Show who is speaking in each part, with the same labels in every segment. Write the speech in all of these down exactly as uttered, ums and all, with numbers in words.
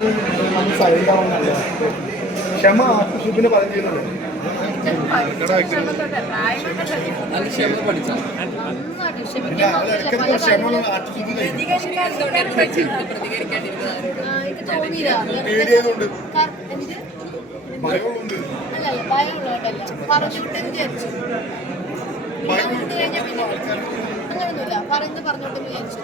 Speaker 1: ക്ഷമ ആർട്ടിഷിപ്പിന് പറയുന്നത്
Speaker 2: അല്ലല്ല ഭയമുള്ളതല്ല പറഞ്ഞുവിട്ടെന്ന് വിചാരിച്ചു അങ്ങനെയൊന്നുമില്ല പറയുന്നത് പറഞ്ഞോട്ടെന്ന് വിചാരിച്ചു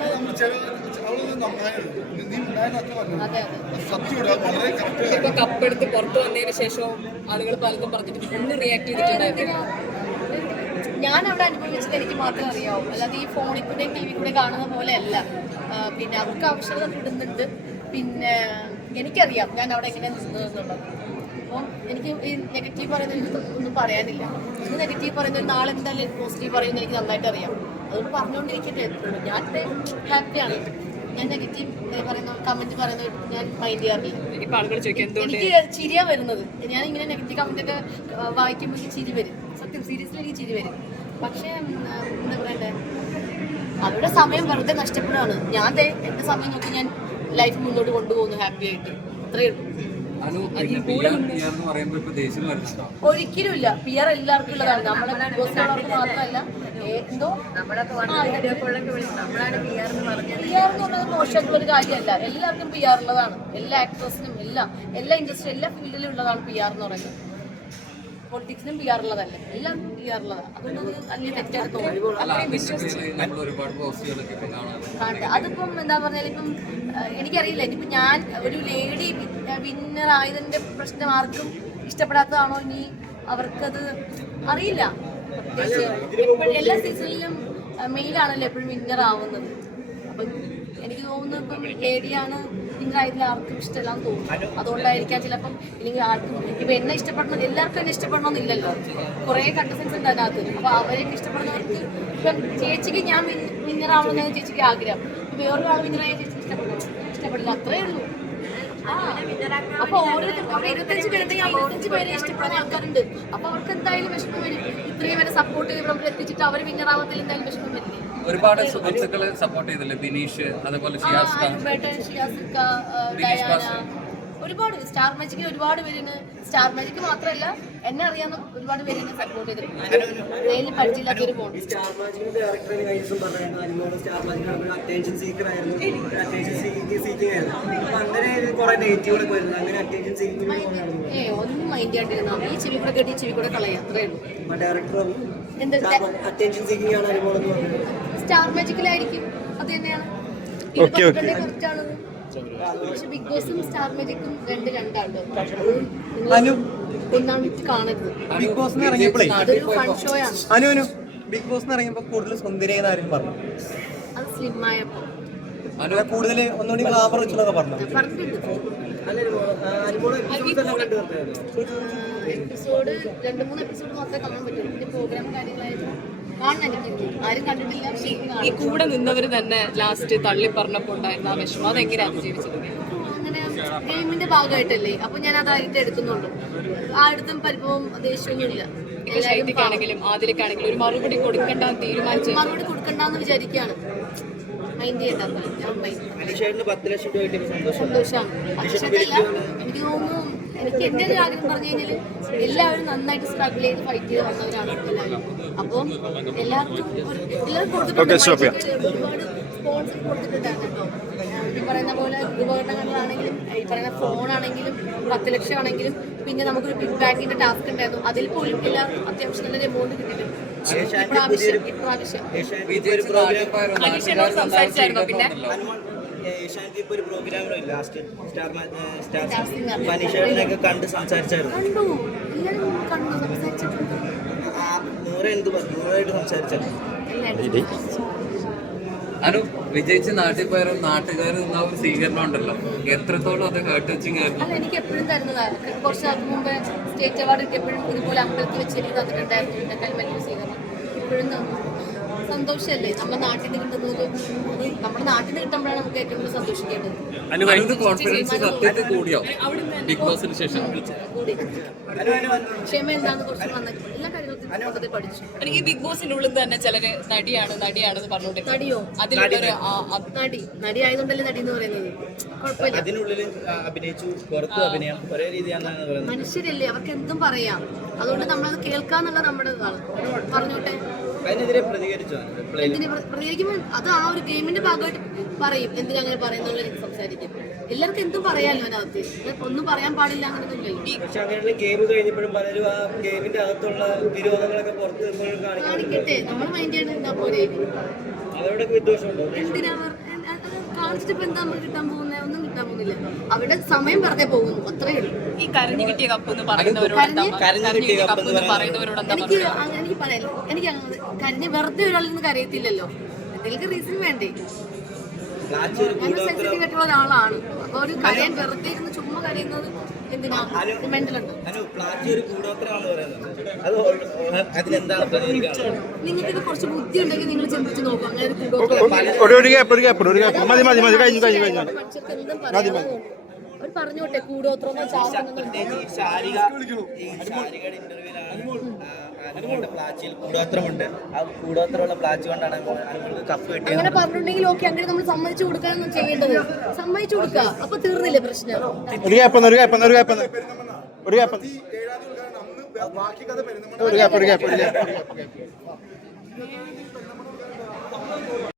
Speaker 3: ഇപ്പൊ കപ്പെടുത്ത് പുറത്തു വന്നതിന് ശേഷവും ആളുകൾ പലതും പറഞ്ഞിട്ട് ഒന്ന് റിയാക്ട് ചെയ്തിട്ടുണ്ടായിരുന്നു.
Speaker 2: ഞാൻ അവിടെ അനുഭവിച്ചത് എനിക്ക് മാത്രമേ അറിയാവൂ, അല്ലാതെ ഈ ഫോണിൽ കൂടെ ടി വി കൂടെ കാണുന്ന പോലെ അല്ല. പിന്നെ അവർക്ക് ആവശ്യകത കിട്ടുന്നുണ്ട്. പിന്നെ എനിക്കറിയാം ഞാൻ അവിടെ എങ്ങനെ നിന്നതെന്നുള്ളത്. അപ്പം എനിക്ക് ഈ നെഗറ്റീവ് പറയുന്നത് എനിക്ക് ഒന്നും പറയാനില്ല. ഇത് നെഗറ്റീവ് പറയുന്നത് നാളെ എന്തായാലും പോസിറ്റീവ് പറയുന്നത് എനിക്ക് നന്നായിട്ട് അറിയാം. അതുകൊണ്ട് പറഞ്ഞുകൊണ്ടിരിക്കട്ടെ. ഞാൻ ഹാപ്പിയാണ്. ഞാൻ നെഗറ്റീവ് പറയുന്ന കമന്റ് പറയുന്നത് ഞാൻ മൈൻഡ് ചെയ്യാറില്ല. എനിക്ക് ചിരിയാ വരുന്നത്. ഞാൻ ഇങ്ങനെ നെഗറ്റീവ് കമന്റ് ഒക്കെ വായിക്കുമ്പോൾ എനിക്ക് ചിരി വരും. സത്യം സീരിയസ്ലി എനിക്ക് ചിരി വരും. പക്ഷേ എന്താ പറയണ്ടേ, അവരുടെ സമയം വെറുതെ നഷ്ടപ്പെടുകയാണ്. ഞാൻ എന്റെ സമയം നോക്കി ഞാൻ ലൈഫ് മുന്നോട്ട് കൊണ്ടുപോകുന്നു ഹാപ്പി ആയിട്ട്. അത്രയേ ഉള്ളൂ. ഒരിക്കലും ഇല്ല. പി ആർ എല്ലാവർക്കും ഉള്ളതാണ്. നമ്മുടെ ബോസുകാർക്ക് മാത്രമല്ല. എന്തോ പി ആർ എന്ന് പറയുന്നത് മോശമായിട്ടുള്ള ഒരു കാര്യമല്ല. എല്ലാവർക്കും പി ആർ ഉള്ളതാണ്. എല്ലാ ആക്ടേഴ്സിനും എല്ലാം എല്ലാ ഇൻഡസ്ട്രി എല്ലാ ഫീൽഡിലും ഉള്ളതാണ് പി ആർ എന്ന് പറയുന്നത്. പൊളിറ്റിക്സിനും പി ആർ ഉള്ളതല്ല, എല്ലാം പി ആർ ഉള്ളതാണ്. അതുകൊണ്ട് വലിയ തെറ്റാണ് തോന്നുന്നത്. അതിപ്പം എന്താ പറഞ്ഞാൽ ഇപ്പം എനിക്കറിയില്ല. ഇനിയിപ്പം ഞാൻ ഒരു ലേഡി വിന്നർ ആയതിന്റെ പ്രശ്നം ആർക്കും ഇഷ്ടപ്പെടാത്തതാണോ ഇനി അവർക്കത് അറിയില്ല. എപ്പോഴും എല്ലാ സീസണിലും മെയിലാണല്ലോ എപ്പോഴും വിന്നർ ആവുന്നത്. അപ്പം എനിക്ക് തോന്നുന്നു ഇപ്പം ലേഡിയാണ് വിന്നർ ആയതിൽ ആർക്കും ഇഷ്ടമല്ലാന്ന് തോന്നുന്നു. അതുകൊണ്ടായിരിക്കാം ചിലപ്പം. ഇല്ലെങ്കിൽ ആർക്കും ഇപ്പം എന്നെ ഇഷ്ടപ്പെടണം, എല്ലാവർക്കും എന്നെ ഇഷ്ടപ്പെടണമെന്നില്ലല്ലോ. കുറേ കണ്ടസ്റ്റൻസ് ഉണ്ട് അതിനകത്ത്. അപ്പോൾ അവരെയൊക്കെ ഇഷ്ടപ്പെടുന്നവർക്ക് ഇപ്പം ചേച്ചിക്ക് ഞാൻ വിന്നർ ആവണമെന്നാണ് ചേച്ചിക്ക് ആഗ്രഹം. വേറൊരാൾ വിന്നറായ ചേച്ചിക്ക് ഇഷ്ടപ്പെടണം ഇഷ്ടപ്പെടില്ല. അത്രേ ഉള്ളൂ. അപ്പൊ ഓരോരുത്തർ അവിടെ ഇരുപത്തഞ്ച് പേരുണ്ടെങ്കിൽ ആ ഇരുപത്തഞ്ച് പേരെ ഇഷ്ടപ്പെടുന്ന ആൾക്കാരുണ്ട്. അപ്പൊ അവർക്ക് എന്തായാലും വിഷമം വരും. ഇത്രയും വരെ സപ്പോർട്ട് ചെയ്ത് നമ്മൾ എത്തിച്ചിട്ട് അവർ വിന്നർ ആവത്തിൽ എന്തായാലും വിഷമം വരില്ലേ.
Speaker 4: ഒരുപാട് സുഹൃത്തുക്കളെ സപ്പോർട്ട് ചെയ്തില്ലേ? ദിനീഷ്, അതേപോലെ
Speaker 2: ഒരുപാട് സ്റ്റാർ മാജിക്കിൽ ഒരുപാട് പേരിന് സ്റ്റാർ മാജിക് മാത്രമല്ല എന്നെ അറിയാവുന്ന ഒരുപാട് പേരിനെ സപ്പോർട്ട് ചെയ്തിട്ടുണ്ട്. നേരിൽ പരിചയമില്ലാത്തൊരു പോണ്. ഏ ഒന്നും മൈൻഡ് ചെയ്യാണ്ടിരുന്ന ഈ ചെവി കൂടെ കെട്ടി ചെവി കൂടെ കളയാം. അത്രേ ഉള്ളൂ. സ്റ്റാർ മാജിക്കിലായിരിക്കും. അത് തന്നെയാണ്. കറക്റ്റാണത്. പക്ഷെ ബിഗ് ബോസും സ്റ്റാർ മാജിക്കും രണ്ട് രണ്ടാണ്. ഒന്നാണ് കാണരുത്.
Speaker 5: ബിഗ് ബോസ് ഇറങ്ങിയപ്പോഴേ
Speaker 2: അതൊരു ഫൺ ഷോ ആണ്.
Speaker 5: അനു ബിഗ് ബോസ് ഇറങ്ങിയപ്പോ കൂടുതൽ സുന്ദരിയെന്ന് ആരും പറഞ്ഞു.
Speaker 2: അത് സ്ലിമ്മായപ്പോ
Speaker 5: കൂടുതൽ ഒന്നുകൂടി ഗ്ലാമർ വെച്ചതൊക്കെ പറഞ്ഞു.
Speaker 2: എപ്പിസോഡ് രണ്ട് മൂന്ന് എപ്പിസോഡ് മാത്രമേ കാണാൻ പറ്റുള്ളൂ. പിന്നെ പ്രോഗ്രാം കാര്യങ്ങളായിരുന്നു കാണാൻ എനിക്ക് ആരും കണ്ടിട്ടില്ല.
Speaker 3: ഈ കൂടെ നിന്നവർ തന്നെ ലാസ്റ്റ് തള്ളി പറഞ്ഞപ്പോൾ ഉണ്ടായിരുന്ന ആ വിഷമം അതെങ്ങനെ അതിജീവിച്ചത്?
Speaker 2: അങ്ങനെ ഗെയിമിന്റെ ഭാഗമായിട്ടല്ലേ. അപ്പൊ ഞാൻ അതായിട്ട് എടുക്കുന്നുള്ളൂ. ആ അടുത്തും പരിഭവം ദേഷ്യമൊന്നുമില്ല.
Speaker 3: ഷൈനിക്കാണെങ്കിലും ആദിലേക്കാണെങ്കിലും ഒരു മറുപടി കൊടുക്കണ്ട തീരുമാനിച്ചു.
Speaker 2: മറുപടി കൊടുക്കണ്ടെന്ന് വിചാരിക്കുകയാണ്. മൈൻഡ് ചെയ്യണ്ട. സന്തോഷമാണ്. എനിക്ക് തോന്നുന്നു എനിക്ക് എൻ്റെ ഒരു ആഗ്രഹം പറഞ്ഞു കഴിഞ്ഞാൽ എല്ലാവരും നന്നായിട്ട് സ്ട്രഗിൾ ചെയ്ത് ഫൈറ്റ് ചെയ്ത് വന്നവരാണ് എല്ലാവരും. അപ്പം എല്ലാവർക്കും എല്ലാവരും കൊടുത്തിട്ടുണ്ട്. ഒരുപാട് സ്പോൺസർ കൊടുത്തിട്ടുണ്ടായിരുന്നു കേട്ടോ. ഈ പറയുന്ന പോലെ ഉപകരണങ്ങളാണെങ്കിലും ഈ പറയുന്ന ഫോണാണെങ്കിലും പത്ത് ലക്ഷം ആണെങ്കിലും പിന്നെ നമുക്കൊരു ബിഗ് ബാങ്കിന്റെ ടാസ്ക് ഉണ്ടായിരുന്നു. അതിൽ പോലും എല്ലാവർക്കും അത്യാവശ്യം നല്ലൊരു എമൗണ്ട് കിട്ടിയിട്ടുണ്ട്. ഇപ്രാവശ്യം ഇപ്രാവശ്യം
Speaker 3: സംസാരിച്ചായിരുന്നു. പിന്നെ
Speaker 6: ഏഷ്യാനെറ്റ് ഒരു പ്രോഗ്രാമിലോ ലാസ്റ്റ് സ്റ്റാർ സ്റ്റാർ പനിഷേറിനെയൊക്കെ കണ്ട് സംസാരിച്ചായിരുന്നു. നൂറ് എന്ത് നൂറായിട്ട് സംസാരിച്ചായിരുന്നു.
Speaker 4: അനു വിജയിച്ച് നാട്ടിൽ പോയാലും നാട്ടുകാർ നിന്ന ഒരു സ്വീകരണം ഉണ്ടല്ലോ, എത്രത്തോളം അത് ഹേർട്ട് ടച്ചിങ് ആയിരുന്നു?
Speaker 2: അല്ല, എനിക്ക് എപ്പോഴും തരുന്നതാണ്. കുറച്ച് നാൾക്ക് മുമ്പ് സ്റ്റേറ്റ് അവാർഡ് കിട്ടിയപ്പോഴും ഇതുപോലെ അമ്പലത്തിൽ വെച്ച് എനിക്ക് തന്നിട്ടുണ്ടായിരുന്നു. എന്നെക്കാൾ വലിയ സ്വീകരണം ഇപ്പോഴും തന്നു. സന്തോഷമല്ലേ നമ്മുടെ നാട്ടിൽ നിന്ന് കിട്ടുന്നത്. നമ്മുടെ നാട്ടിൽ നിന്ന് കിട്ടുമ്പോഴാണ് നമുക്ക് ഏറ്റവും കൂടുതൽ സന്തോഷിക്കേണ്ടത്.
Speaker 4: ബിഗ് ബോസിന് ശേഷം
Speaker 2: കൂടി ക്ഷമ എന്താന്ന് കുറച്ച് നന്നായി എല്ലാ കാര്യങ്ങളും പഠിച്ചു.
Speaker 3: എനിക്ക് ബിഗ് ബോസിന്റെ ഉള്ളിൽ തന്നെ ചിലര് നടിയാണ് നടിയാണെന്ന് പറഞ്ഞോണ്ട്
Speaker 2: നടിയോ
Speaker 3: അതിലൊരു
Speaker 2: നടി നടി ആയതുകൊണ്ടല്ലേ നടി എന്ന് പറയുന്നത്. കുഴപ്പമില്ല.
Speaker 6: അതിനുള്ളിൽ അഭിനയിച്ചു, പുറത്തും അഭിനയം ഒരേ രീതിയാണെന്നാണ് പറയുന്നത്.
Speaker 2: മനുഷ്യരല്ലേ, അവർക്ക് എന്തും പറയാം. അതുകൊണ്ട് നമ്മളത് കേൾക്കാന്നുള്ള നമ്മുടെ ഇതാണ്. പറഞ്ഞോട്ടെ.
Speaker 6: അതിനെതിരെ പ്രതികരിച്ചു
Speaker 2: എന്തിനു പ്രതികരിക്കുമ്പോൾ അത് ആ ഒരു ഗെയിമിന്റെ ഭാഗമായിട്ട് പറയും. എന്തിനാ അങ്ങനെ പറയുന്നുള്ള എനിക്ക് സംസാരിക്കും. എല്ലാവർക്കും എന്തും പറയാമല്ലോ അതിനകത്ത്. ഒന്നും പറയാൻ പാടില്ല അങ്ങനെയൊന്നുമില്ലല്ലോ.
Speaker 6: പക്ഷെ അങ്ങനെയുള്ള ഗെയിം കഴിഞ്ഞപ്പോഴും പലരും ആ ഗെയിമിന്റെ അകത്തുള്ള വിരോധങ്ങളൊക്കെ പുറത്ത്
Speaker 2: കാണിക്കട്ടെ, നമ്മൾ മൈൻഡ് ചെയ്യണം. എന്താ പോലെ
Speaker 6: അതോടെ വിദ്വേഷമുണ്ടോ?
Speaker 2: എന്തിനാ കാണിച്ചിട്ട് ഇപ്പൊ എന്താ നമുക്ക് കിട്ടാൻ പോകുന്നത്? ഒന്നും കിട്ടാൻ പോകുന്നില്ല. അവിടെ സമയം വെറുതെ പോകുന്നു, അത്രേ ഉള്ളൂ.
Speaker 3: ഈ കരഞ്ഞു കിട്ടിയ കപ്പ് എന്ന് പറയുന്നവരോട് കരഞ്ഞു കിട്ടിയ കപ്പ് എന്ന് പറയുന്നവരോട് എന്താ
Speaker 2: എനിക്ക് എനിക്ക് പറയാലോ, എനിക്ക് അങ്ങനെ കരഞ്ഞ് വെറുതെ ഒരാളിൽ നിന്ന് കരയത്തില്ലല്ലോ. എന്തെങ്കിലും റീസൺ വേണ്ടേ? ഞാൻ സെൻസിറ്റീവ് ആയിട്ടുള്ള ഒരാളാണ്. അപ്പൊ ഒരു കരയാൻ വെറുതെ ഇരുന്ന് ചുമ്മാ കരയുന്നത് എന്തിനാ? മെന്റലുണ്ട്. നിങ്ങൾക്ക് ഇത് കുറച്ച് ബുദ്ധി ഉണ്ടെങ്കിൽ നിങ്ങൾ ചിന്തിച്ച് നോക്കും. അങ്ങനെ ഒരു മനുഷ്യർക്ക് എന്തും പറയാം. അവർ പറഞ്ഞോട്ടെ, കൂടോത്രം
Speaker 6: കൂടോത്രമുണ്ട്. ആ കൂടോത്രമുള്ള പ്ലാച്ച് കൊണ്ടാണ് അനുമോൾക്ക് കപ്പ് കിട്ടിയത്.
Speaker 2: അങ്ങനെ പറഞ്ഞിട്ടുണ്ടെങ്കിൽ ഓക്കെ, അങ്ങനെ നമ്മൾ സമ്മതിച്ചു കൊടുക്കാനൊന്നും ചെയ്യേണ്ടത്. സമ്മതിച്ചു കൊടുക്കുക, അപ്പൊ തീർന്നില്ലേ പ്രശ്നം?
Speaker 1: ഒരു ഗ്യാപ്പ് ഒരു ഗ്യാപ്പ് ഒരു ഗ്യാപ്പ് ഒരു ഗ്യാപ്പ് ബാക്കി കഥ പെരുന്നമ്മ ഒരു ഗ്യാപ്പ് ഒരു ഗ്യാപ്പ്